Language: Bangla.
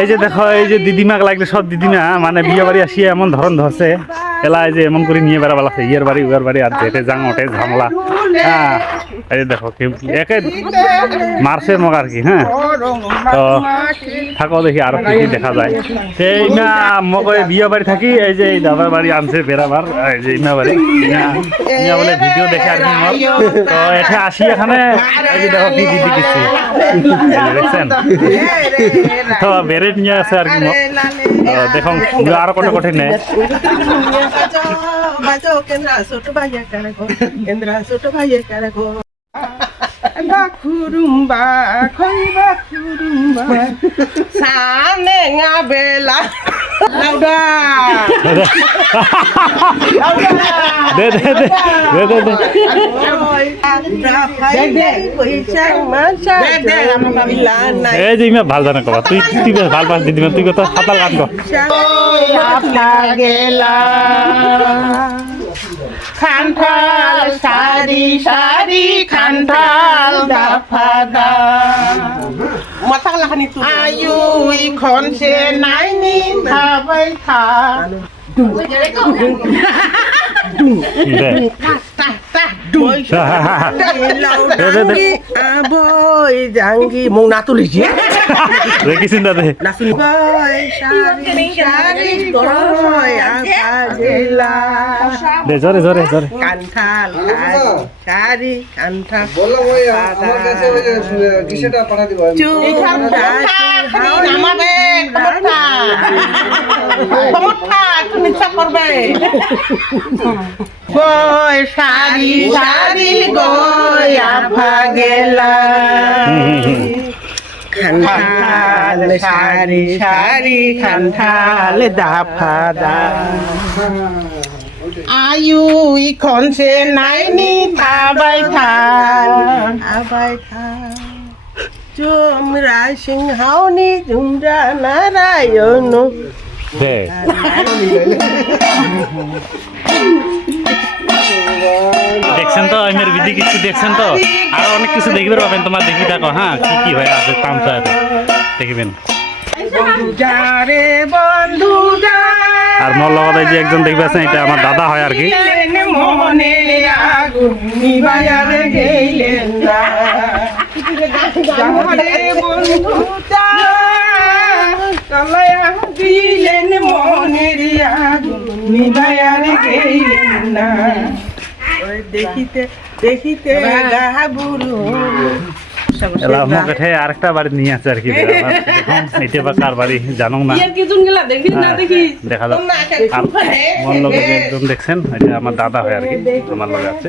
এই যে দেখো, এই যে দিদিমাক লাগলে সব দিদিমা মানে বিয়ে বাড়ি আসিয়ে এমন ধরন ধরছে। এলা যে এমন করে নিয়ে বেড়াবার আছে, ইয়ের বাড়ি, উয়ার বাড়ি, আর যেতে যাং ওঠে ঝামলা। হ্যাঁ এই দেখো একে মারছে মগ আর কি হ্যাঁ। তো থাকো দেখি আর কি দেখা যায়। সেই না মগ বিয়ে বাড়ি থাকি, এই যে এই দাদার বাড়ি আনছে বেড়াবার, এই যে ইমা বাড়ি। ইমা বলে ভিডিও দেখে আর কি মগ। তো এঠে আসি এখানে, এই যে দেখো কি দিদি কিছু দেখছেন? তো বেড়ে নিয়ে আছে আর কি মগ। তো দেখুন, আরও কত কঠিন নেই। বাজো কেন্দ্রা ছোট ভাইয়া কারাগো কেন্দ্রা ছোট ভাইয়া কারাগো বাখুরুম্বা খইবা খুরুম্বা সামনে ngা বেলা লাউডা দে দে দে দে দে দে ভালো জানে কবা তুই তুই ভালো পাস দিদিমা তুই কত সাঁতার গান কর খান্থাল সারি সারি আয়ু ইখন সে নাইনি থাবাই থা দে দে দে দে আবই জাঙ্গি। মং না তুলিছে বই আবাগেলা দে জোরে জোরে জোরে। কান্থাল সারি কান্থাল বললাম ওই আমার কাছে ওই কিসেটা পাঠা দিব আমি। নামাবে ক্ষমতা ক্ষমতা তুমি ইচ্ছা করবে গয় সারি সারি গয় আভা গেলা খান্থাল সারি সারি খান্থাল দাফা দা আয়ু ইখন সে নাইনি থাবাই থা। আবাই থা। চুমরা সিংহাওনি চুমরা নারায়ণ। দে। দেখছেন তো? এমের বিধি কিছু দেখছেন তো? আর অনেক কিছু দেখবে পাবেন। তোমার দেখি থাকো হ্যাঁ? কি কি হয় আছে তামসায় দেখিবেন। আর মোর লগত এই যে একজন দেখবে আছেন এটা আমার দাদা হয় আর কি। মনে বন্ধু দেখিতে এঠে আরেকটা বাড়ি নিয়ে আছে আর কি আমার এটা বা কার বাড়ি জানো না। হ্যাঁ, দেখা। মন লগে দেখছেন এটা আমার দাদা হয় আর কি আমার লগে আছে।